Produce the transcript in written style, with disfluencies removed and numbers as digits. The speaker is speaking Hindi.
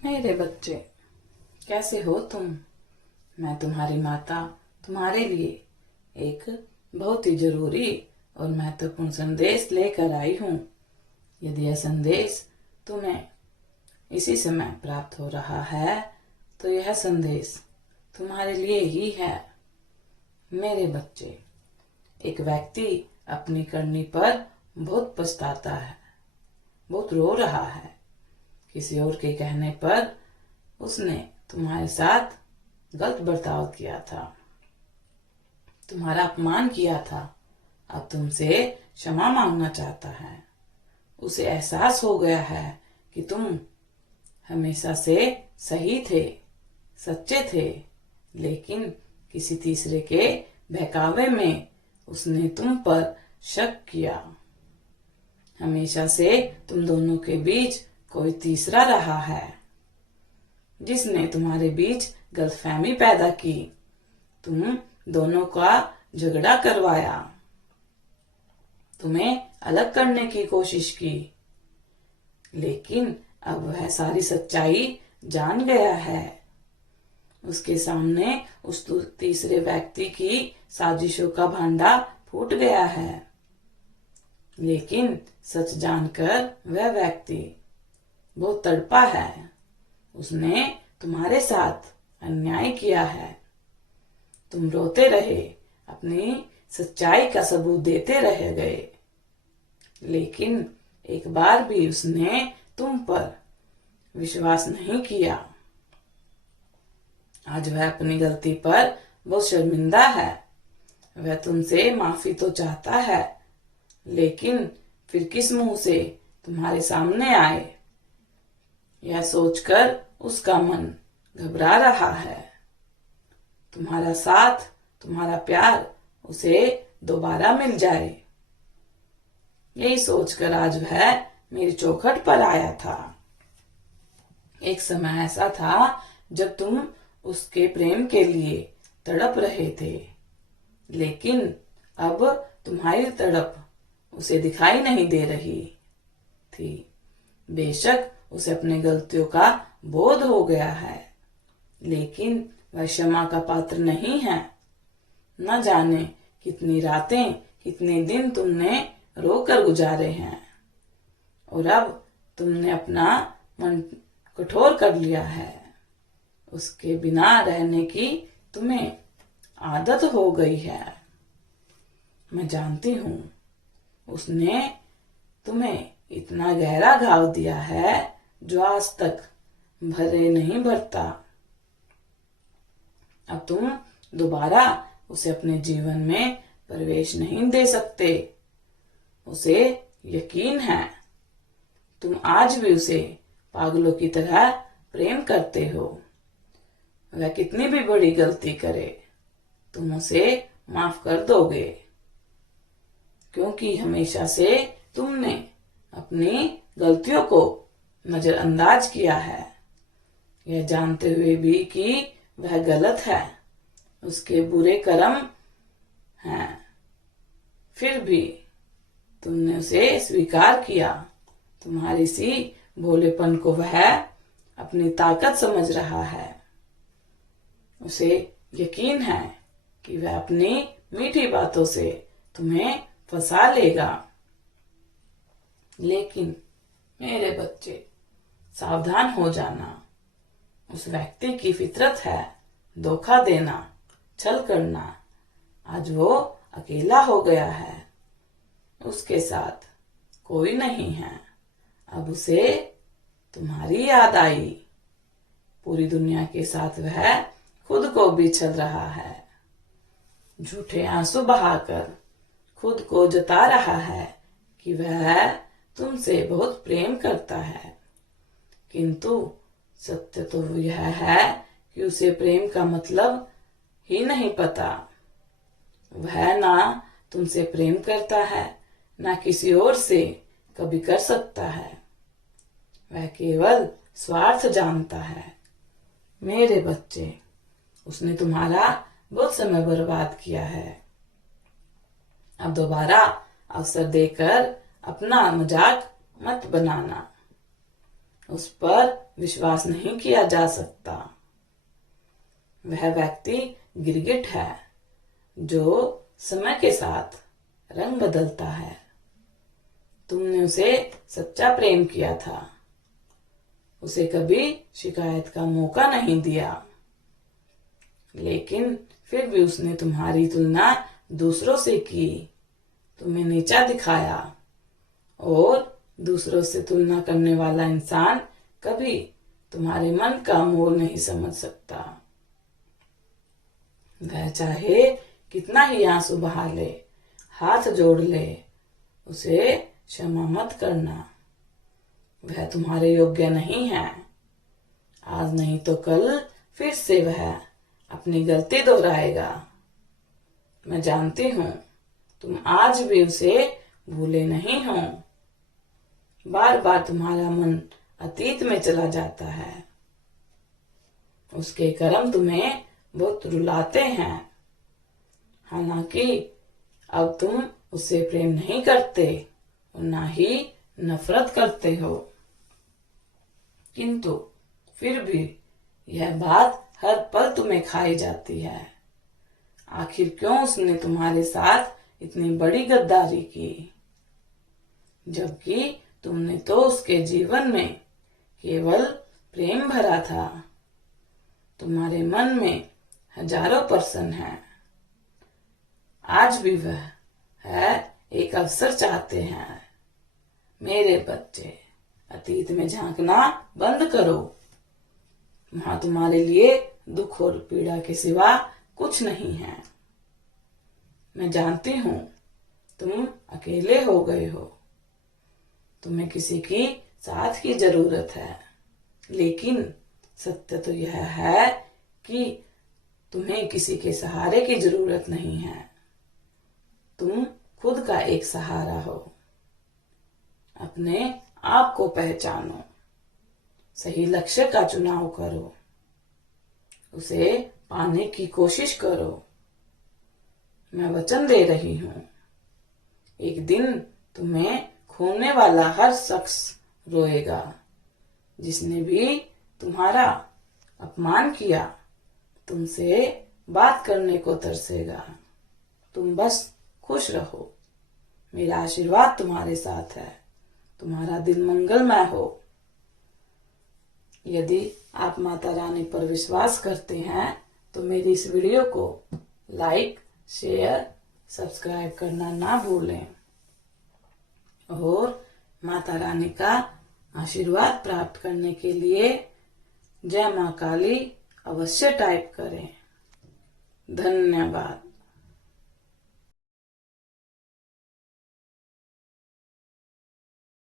मेरे बच्चे, कैसे हो तुम। मैं तुम्हारी माता तुम्हारे लिए एक बहुत ही जरूरी और महत्वपूर्ण संदेश लेकर आई हूँ। यदि यह संदेश तुम्हें इसी समय प्राप्त हो रहा है तो यह संदेश तुम्हारे लिए ही है। मेरे बच्चे, एक व्यक्ति अपनी करनी पर बहुत पछताता है, बहुत रो रहा है। किसी और के कहने पर उसने तुम्हारे साथ गलत बर्ताव किया था, तुम्हारा अपमान किया था। अब तुमसे क्षमा मांगना चाहता है। उसे एहसास हो गया है कि तुम हमेशा से सही थे, सच्चे थे, लेकिन किसी तीसरे के बहकावे में उसने तुम पर शक किया। हमेशा से तुम दोनों के बीच कोई तीसरा रहा है जिसने तुम्हारे बीच गलतफहमी पैदा की। तुम दोनों का झगड़ा करवाया, तुम्हें अलग करने की कोशिश की, लेकिन अब वह सारी सच्चाई जान गया है। उसके सामने उस तीसरे व्यक्ति की साजिशों का भांडा फूट गया है, लेकिन सच जानकर वह व्यक्ति बहुत तड़पा है। उसने तुम्हारे साथ अन्याय किया है। तुम रोते रहे, अपनी सच्चाई का सबूत देते रह गए, लेकिन एक बार भी उसने तुम पर विश्वास नहीं किया। आज वह अपनी गलती पर बहुत शर्मिंदा है। वह तुमसे माफी तो चाहता है, लेकिन फिर किस मुंह से तुम्हारे सामने आए, यह सोचकर उसका मन घबरा रहा है। तुम्हारा साथ, तुम्हारा प्यार उसे दोबारा मिल जाए, यही सोचकर आज वह मेरी चौखट पर आया था। एक समय ऐसा था जब तुम उसके प्रेम के लिए तड़प रहे थे, लेकिन अब तुम्हारी तड़प उसे दिखाई नहीं दे रही थी। बेशक उसे अपनी गलतियों का बोध हो गया है, लेकिन वह क्षमा का पात्र नहीं है। न जाने कितनी रातें, कितने दिन तुमने रोकर गुजारे हैं, और अब तुमने अपना मन कठोर कर लिया है। उसके बिना रहने की तुम्हें आदत हो गई है। मैं जानती हूँ, उसने तुम्हें इतना गहरा घाव दिया है जो आज तक भरे नहीं भरता। अब तुम दोबारा उसे अपने जीवन में प्रवेश नहीं दे सकते। उसे यकीन है तुम आज भी उसे पागलों की तरह प्रेम करते हो। वह कितनी भी बड़ी गलती करे, तुम उसे माफ कर दोगे, क्योंकि हमेशा से तुमने अपनी गलतियों को नजरअंदाज किया है, यह जानते हुए भी कि वह गलत है, उसके बुरे कर्म हैं। फिर भी तुमने उसे स्वीकार किया। तुम्हारी सी भोलेपन को वह अपनी ताकत समझ रहा है। उसे यकीन है कि वह अपनी मीठी बातों से तुम्हें फंसा लेगा, लेकिन मेरे बच्चे, सावधान हो जाना। उस व्यक्ति की फितरत है धोखा देना, छल करना। आज वो अकेला हो गया है, उसके साथ कोई नहीं है। अब उसे तुम्हारी याद आई। पूरी दुनिया के साथ वह खुद को भी छल रहा है, झूठे आंसू बहाकर खुद को जता रहा है कि वह तुमसे बहुत प्रेम करता है, किंतु सत्य तो यह है कि उसे प्रेम का मतलब ही नहीं पता। वह ना तुमसे प्रेम करता है, ना किसी और से कभी कर सकता है। वह केवल स्वार्थ जानता है। मेरे बच्चे, उसने तुम्हारा बहुत समय बर्बाद किया है। अब दोबारा अवसर देकर अपना मजाक मत बनाना। उस पर विश्वास नहीं किया जा सकता। वह व्यक्ति गिरगिट है जो समय के साथ रंग बदलता है। तुमने उसे सच्चा प्रेम किया था, उसे कभी शिकायत का मौका नहीं दिया, लेकिन फिर भी उसने तुम्हारी तुलना दूसरों से की, तुम्हें नीचा दिखाया। और दूसरों से तुलना करने वाला इंसान कभी तुम्हारे मन का मोल नहीं समझ सकता। वह चाहे कितना ही आंसू बहा ले, हाथ जोड़ ले, उसे क्षमा मत करना। वह तुम्हारे योग्य नहीं है। आज नहीं तो कल फिर से वह अपनी गलती दोहराएगा। मैं जानती हूँ तुम आज भी उसे भूले नहीं हो। बार बार तुम्हारा मन अतीत में चला जाता है। उसके कर्म तुम्हें बहुत रुलाते हैं। हालांकि अब तुम उससे प्रेम नहीं करते और ना ही नफरत करते हो, किंतु फिर भी यह बात हर पल तुम्हें खाई जाती है। आखिर क्यों उसने तुम्हारे साथ इतनी बड़ी गद्दारी की, जबकि तुमने तो उसके जीवन में केवल प्रेम भरा था। तुम्हारे मन में हजारों प्रश्न हैं। आज भी वह है एक अवसर चाहते हैं। मेरे बच्चे, अतीत में झांकना बंद करो। वहां तुम्हारे लिए दुख और पीड़ा के सिवा कुछ नहीं है। मैं जानती हूं तुम अकेले हो गए हो, तुम्हें किसी की साथ की जरूरत है, लेकिन सत्य तो यह है कि तुम्हें किसी के सहारे की जरूरत नहीं है। तुम खुद का एक सहारा हो। अपने आप को पहचानो, सही लक्ष्य का चुनाव करो, उसे पाने की कोशिश करो। मैं वचन दे रही हूं, एक दिन तुम्हें खोने वाला हर शख्स रोएगा। जिसने भी तुम्हारा अपमान किया, तुमसे बात करने को तरसेगा। तुम बस खुश रहो। मेरा आशीर्वाद तुम्हारे साथ है। तुम्हारा दिन मंगलमय हो। यदि आप माता रानी पर विश्वास करते हैं तो मेरी इस वीडियो को लाइक, शेयर, सब्सक्राइब करना ना भूलें और माता रानी का आशीर्वाद प्राप्त करने के लिए जय मां काली अवश्य टाइप करें। धन्यवाद।